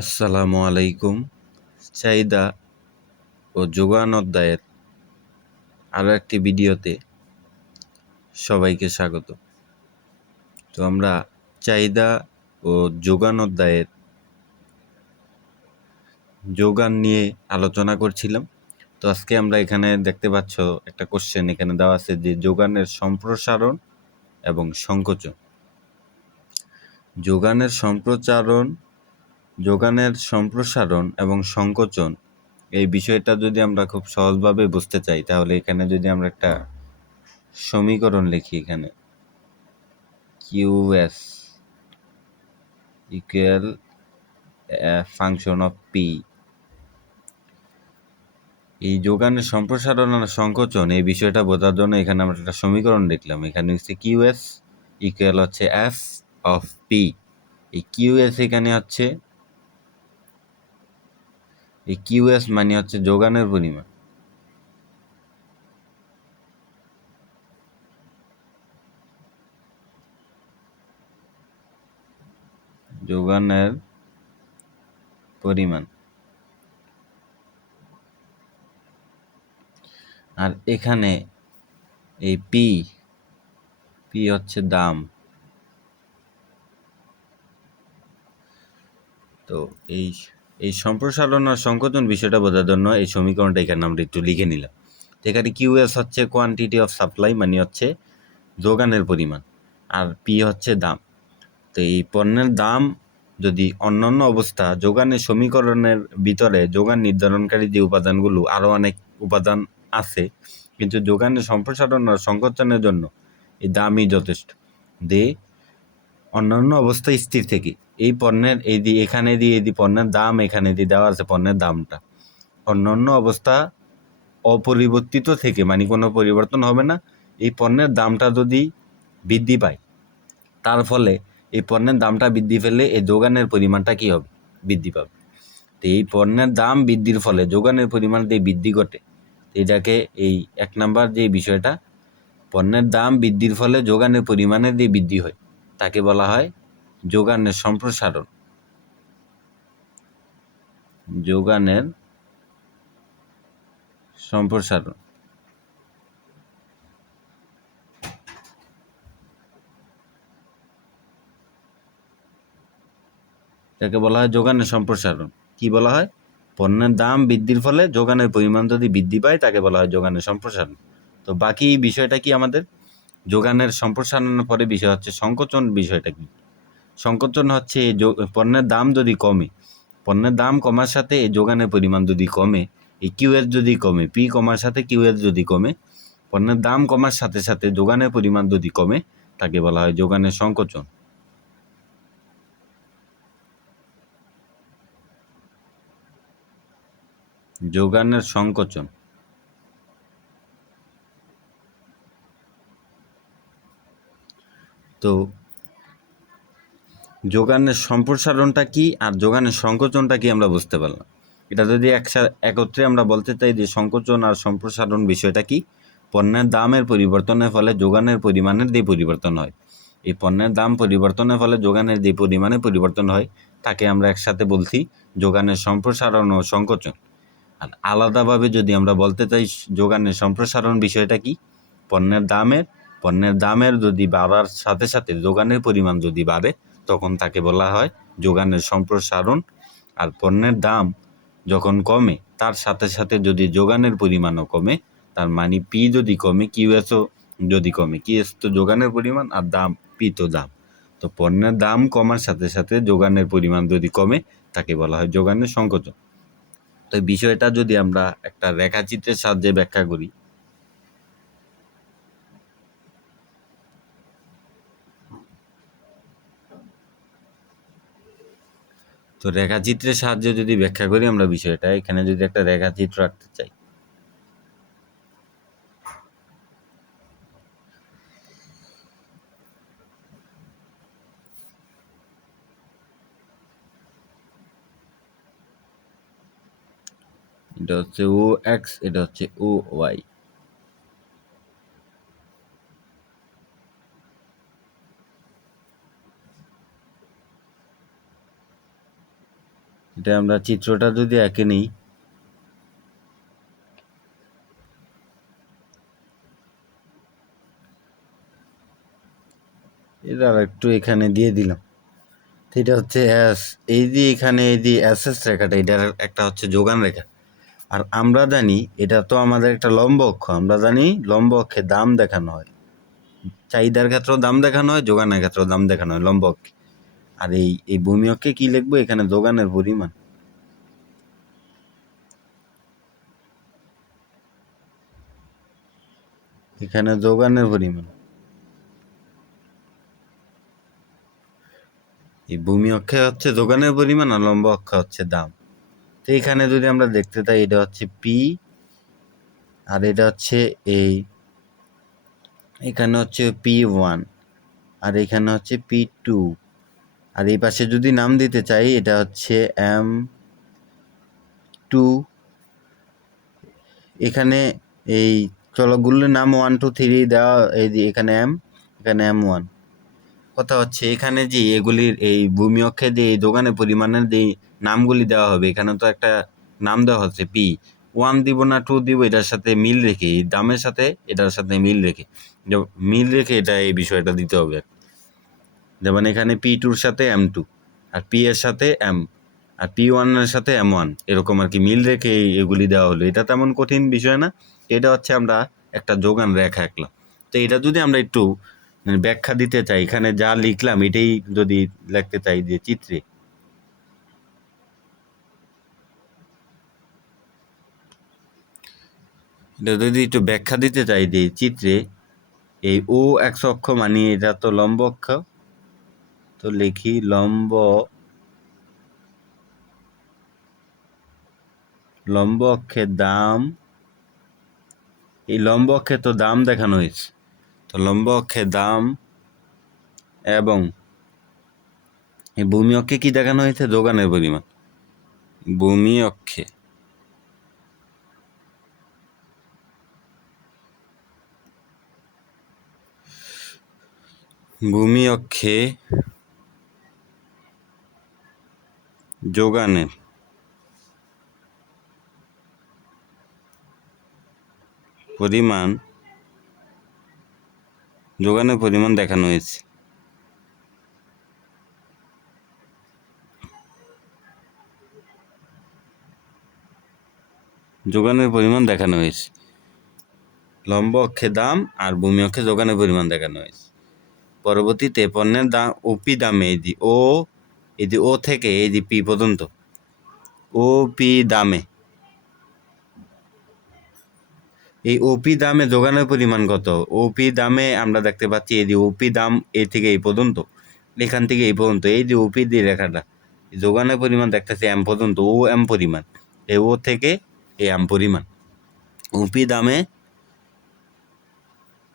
আসসালামু আলাইকুম। চাহিদা ও যোগান অধ্যায়ের আরও একটি ভিডিওতে সবাইকে স্বাগত। তো আমরা চাহিদা ও যোগান অধ্যায়ের যোগান নিয়ে আলোচনা করছিলাম। তো আজকে আমরা এখানে দেখতে পাচ্ছ একটা কোশ্চেন এখানে দেওয়া আছে যে যোগানের সম্প্রসারণ এবং সংকোচন। যোগানের সম্প্রসারণ এবং সংকোচন এই বিষয়টা যদি আমরা খুব সহজভাবে বুঝতে চাই, তাহলে এখানে যদি আমরা একটা সমীকরণ লিখি, এখানে QS equal a function of P, এই যোগানের সম্প্রসারণ আর সংকোচন এই বিষয়টা বোঝার জন্য এখানে আমরা একটা সমীকরণ লিখলাম। এখানে হচ্ছে QS ইকুয়াল হচ্ছে F অফ P। এই QS এখানে হচ্ছে এই QS মানে হচ্ছে যোগানের পরিমাণ, যোগানের পরিমাণ। আর এখানে এই P হচ্ছে দাম। তো এই সম্প্রসারণ আর সংকোচন বিষয়টা বোঝার জন্য এই সমীকরণটা এখানে আমরা একটু লিখে নিলাম। এখানে QS হচ্ছে কোয়ান্টিটি অফ সাপ্লাই, মানে হচ্ছে যোগানের পরিমাণ, আর P হচ্ছে দাম। তো এই পণ্যের দাম যদি অন্যান্য অবস্থা যোগানের সমীকরণের ভিতরে যোগান নির্ধারণকারী যে উপাদানগুলো আরও অনেক উপাদান আছে, কিন্তু যোগানের সম্প্রসারণ আর সংকোচনের জন্য এই দামই যথেষ্ট। অন্যান্য অবস্থা স্থির থেকে এই পণ্যের এখানে দিয়ে পণ্যের দাম এখানে দিয়ে দেওয়া আছে, পণ্যের দামটা অন্যান্য অবস্থা অপরিবর্তিত থেকে, মানে কোনো পরিবর্তন হবে না। এই পণ্যের দামটা যদি বৃদ্ধি পায়, তার ফলে এই পণ্যের দামটা বৃদ্ধি পেলে এই যোগানের পরিমাণটা কি হবে? বৃদ্ধি পাবে। তো এই পণ্যের দাম বৃদ্ধির ফলে যোগানের পরিমাণ দিয়ে বৃদ্ধি ঘটে। এটাকে এই এক নাম্বার যে বিষয়টা, পণ্যের দাম বৃদ্ধির ফলে যোগানের পরিমাণের দিয়ে বৃদ্ধি হয়, তাকে বলা হয় যোগানের সম্প্রসারণ। যোগানের সম্প্রসারণ এটাকে বলা হয় যোগানের সম্প্রসারণ। কি বলা হয়? পণ্যের দাম বৃদ্ধির ফলে যোগানের পরিমাণ যদি বৃদ্ধি পায়, তাকে বলা হয় যোগানের সম্প্রসারণ। তো বাকি বিষয়টা কি আমাদের? যোগানের সম্প্রসারণের পরে বিষয় হচ্ছে সংকোচন। বিষয়টা কি? সংকোচন হচ্ছে পণ্যের দাম যদি কমে, পণ্যের দাম কমার সাথে এই যোগানের পরিমাণ যদি কমে, এই QS যদি কমে, P কমার সাথে QS যদি কমে, পণ্যের দাম কমার সাথে সাথে যোগানের পরিমাণ যদি কমে, তাকে বলা হয় যোগানের সংকোচন। যোগানের সংকোচন। তো যোগানের সম্প্রসারণটা কি আর যোগানের সংকোচনটা কি আমরা বুঝতে পারলাম। এটা যদি একত্রে আমরা বলতে চাই যে সংকোচন আর সম্প্রসারণ বিষয়টা কি, পণ্যের দামের পরিবর্তনের ফলে যোগানের পরিমাণের যে পরিবর্তন হয়, এই পণ্যের দাম পরিবর্তনের ফলে যোগানের যে পরিমাণে পরিবর্তন হয়, তাকে আমরা একসাথে বলছি যোগানের সম্প্রসারণ ও সংকোচন। আর আলাদাভাবে যদি আমরা বলতে চাই যোগানের সম্প্রসারণ বিষয়টা কি, পণ্যের দামের যদি বাড়ার সাথে সাথে যোগানের পরিমাণ যদি বাড়ে, তখন তাকে বলা হয় যোগানের সম্প্রসারণ। আর পণ্যের দাম যখন কমে, তার সাথে সাথে যদি যোগানের পরিমাণও কমে, তার মানে P যদি কমে, QSও যদি কমে। QS তো যোগানের পরিমাণ, আর দাম P তো দাম। তো পণ্যের দাম কমার সাথে সাথে যোগানের পরিমাণ যদি কমে, তাকে বলা হয় যোগানের সংকোচন। তো এই বিষয়টা যদি আমরা একটা রেখাচিত্রের সাহায্যে ব্যাখ্যা করি, তো রেখাচিত্রের সাহায্যে যদি ব্যাখ্যা করি আমরা বিষয়টা, এখানে যদি একটা রেখাচিত্র আঁকতে চাই, এটা হচ্ছে OX, এটা হচ্ছে OY। এটা আমরা চিত্রটা যদি এঁকে নিই, এটা একটু এখানে দিয়ে দিলাম। এটা হচ্ছে এস, এই যে এখানে এই যে এস এস রেখাটা, এটার একটা হচ্ছে যোগান রেখা। আর আমরা জানি এটা তো আমাদের একটা লম্ব অক্ষ, আমরা জানি লম্ব অক্ষে দাম দেখানো হয়, চাহিদার ক্ষেত্রেও দাম দেখানো হয়, যোগানের ক্ষেত্রেও দাম দেখানো হয় লম্ব অক্ষে। আর এই ভূমি অক্ষে কি লিখবো, এখানে যোগানের পরিমাণ, এখানে যোগানের পরিমাণ, এই ভূমি অক্ষে হচ্ছে যোগানের পরিমাণ আর লম্ব অক্ষে হচ্ছে দাম। তো এখানে যদি আমরা দেখতে চাই, এটা হচ্ছে পি আর এটা হচ্ছে এই, এখানে হচ্ছে P1 আর এখানে হচ্ছে P2, আর এই পাশে যদি নাম দিতে চাই, এটা হচ্ছে M2। এখানে এই চলকগুলোর নাম 1 2 3 দেওয়া, এই যে এখানে M, এখানে M1। কথা হচ্ছে এখানে যে এগুলির এই ভূমি অক্ষে যে এই যোগানের পরিমাণের যে নামগুলি দেওয়া হবে, এখানে তো একটা নাম দেওয়া হচ্ছে P1 দিব না 2 দিব, এটার সাথে মিল রেখে, এই দামের সাথে এটার সাথে মিল রেখে, এটা এই বিষয়টা দিতে হবে। যেমন এখানে P2-র সাথে M2, আর P এর সাথে M, আর P1 এর সাথে M1, এরকম আর কি মিল রেখে এগুলি দেওয়া হলো। এটা তেমন কঠিন বিষয় না, এটা হচ্ছে আমরা একটা যোগান রেখা আঁকলাম। তো এটা যদি আমরা একটু ব্যাখ্যা দিতে চাই, এখানে যা লিখলাম এটাই যদি লিখতে চাই যে চিত্রে, এটা যদি একটু ব্যাখ্যা দিতে চাই যে চিত্রে, এই ও এক্স অক্ষ মানে এটা তো লম্ব অক্ষ, তো লিখি লম্ব অক্ষের দাম, এই লম্ব অক্ষে তো দাম দেখানো হয়েছে, তো লম্ব অক্ষে দাম, এবং এই ভূমি অক্ষে কি দেখানো হয়েছে, যোগানের পরিমাণ। ভূমি অক্ষে যোগানের পরিমাণ দেখানো হয়েছে। যোগানের পরিমাণ দেখানো হয়েছে, লম্ব অক্ষে দাম আর ভূমি অক্ষে যোগানের পরিমাণ দেখানো হয়েছে। পরবর্তীতে পণ্যের দাম ওপি দামে, এই যে ও থেকে এই যে পি পর্যন্ত, ওপি দামে, এই ওপি দামে যোগানের পরিমাণ কত, ওপি দামে আমরা দেখতে পাচ্ছি এই যে ওপি দাম এই থেকে এই পর্যন্ত, এখান থেকে এই পর্যন্ত, এই যে ওপি দিয়ে রেখাটা, যোগানের পরিমাণ দেখতেছি এম পর্যন্ত, ও এম পরিমাণ, এই ও থেকে এই এম পরিমাণ, ওপি দামে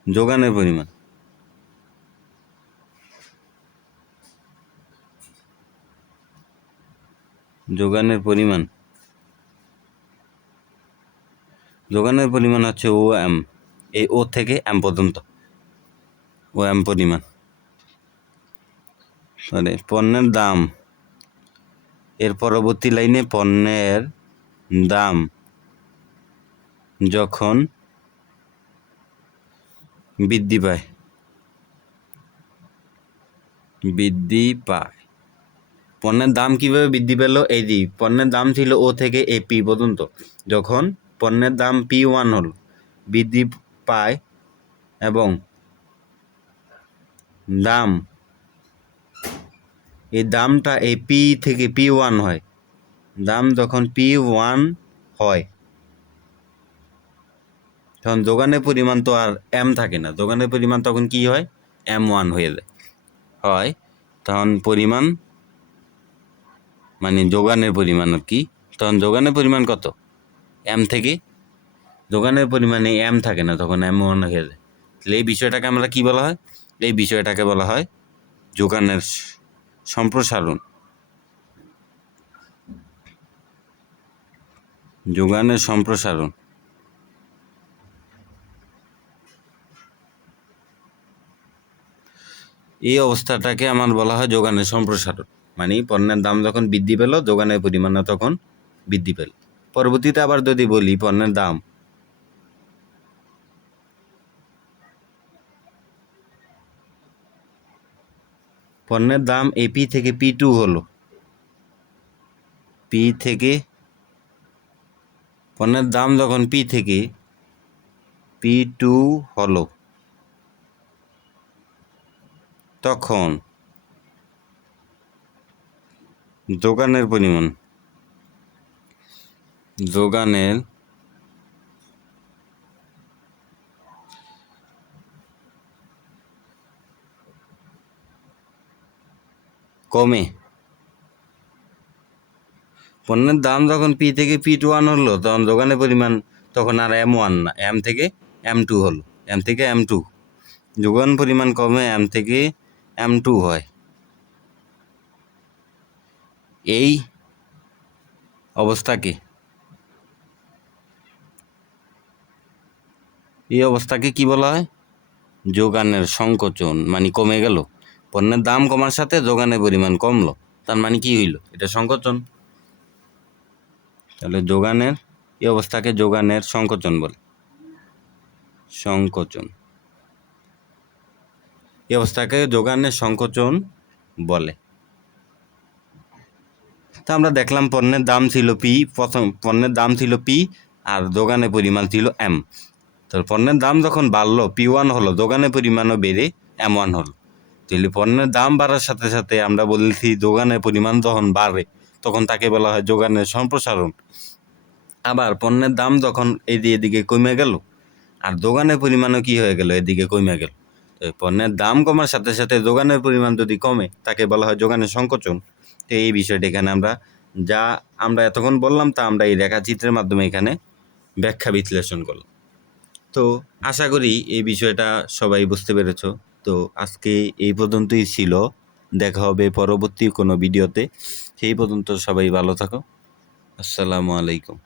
যোগানের পরিমাণ, যোগানের পরিমাণ হচ্ছে ও এম, এই ও থেকে এম পর্যন্ত, ও এম পরিমাণ। পণ্যের দাম, এর পরবর্তী লাইনে পণ্যের দাম যখন বৃদ্ধি পায়, পণ্যের দাম কিভাবে বৃদ্ধি পেল, এই যে পণ্যের দাম ছিল ও থেকে এ পি পর্যন্ত, যখন পণ্যের দাম P1 হল, বৃদ্ধি পায়, এবং দাম, এই দামটা এই পি থেকে P1 হয়, দাম যখন P1 হয়, তখন যোগানের পরিমাণ তো আর এম থাকে না, যোগানের পরিমাণ তখন কি হয়, M1 হয়ে যায়, তখন পরিমাণ মানে যোগানের পরিমাণ আর কি, তখন যোগানের পরিমাণ কত, এম থেকে, যোগানের পরিমাণে এম থাকে না, তখন M1 হয়ে যায়। তাহলে এই বিষয়টাকে আমরা কি বলা হয়, এই বিষয়টাকে বলা হয় যোগানের সম্প্রসারণ। এই অবস্থাটাকে আমার বলা হয় যোগানের সম্প্রসারণ। মানে পণ্যের দাম যখন বৃদ্ধি পেল যোগানের পরিমাণও তখন বৃদ্ধি পেল। পরবর্তীতে আবার যদি বলি পণ্যের দাম এই পি থেকে P2 হলো, পি থেকে পণ্যের দাম যখন পি থেকে P2 হলো তখন যোগানের কমে। পণ্যের দাম যখন পি থেকে P1 হলো তখন যোগানের পরিমাণ তখন আর M1 না, M থেকে M2 হলো, M থেকে M2, যোগান পরিমাণ কমে M থেকে M2 হয়। এই অবস্থাকে কি বলা হয়? যোগানের সংকোচন। মানে কমে গেল, পণ্যের দাম কমার সাথে যোগানের পরিমাণ কমলো, তার মানে কি হইল? এটা সংকোচন। তাহলে এই অবস্থাকে যোগানের সংকোচন বলে। এই অবস্থাকে যোগানের সংকোচন বলে। তা আমরা দেখলাম পণ্যের দাম ছিল P আর যোগানের পরিমাণ ছিল M। তো পণ্যের দাম যখন বাড়লো P1 হলো, যোগানের পরিমাণও বেড়ে M1 হলো। তাহলে পণ্যের দাম বাড়ার সাথে সাথে আমরা বলছি যোগানের পরিমাণ যখন বাড়ে তখন তাকে বলা হয় যোগানের সম্প্রসারণ। আবার পণ্যের দাম যখন এদিকে কমে গেল আর যোগানের পরিমাণও কি হয়ে গেল? এদিকে কমে গেল। তো পণ্যের দাম কমার সাথে সাথে যোগানের পরিমাণ যদি কমে তাকে বলা হয় যোগানের সংকোচন। তো এই বিষয়টা এখানে আমরা এতক্ষণ বললাম তা আমরা এই রেখাচিত্রের মাধ্যমে এখানে ব্যাখ্যা বিশ্লেষণ করলাম। তো আশা করি এই বিষয়টা সবাই বুঝতে পেরেছ। তো আজকে এই পর্যন্তই ছিল, দেখা হবে পরবর্তী কোনো ভিডিওতে। সেই পর্যন্ত সবাই ভালো থাকো। আসসালামু আলাইকুম।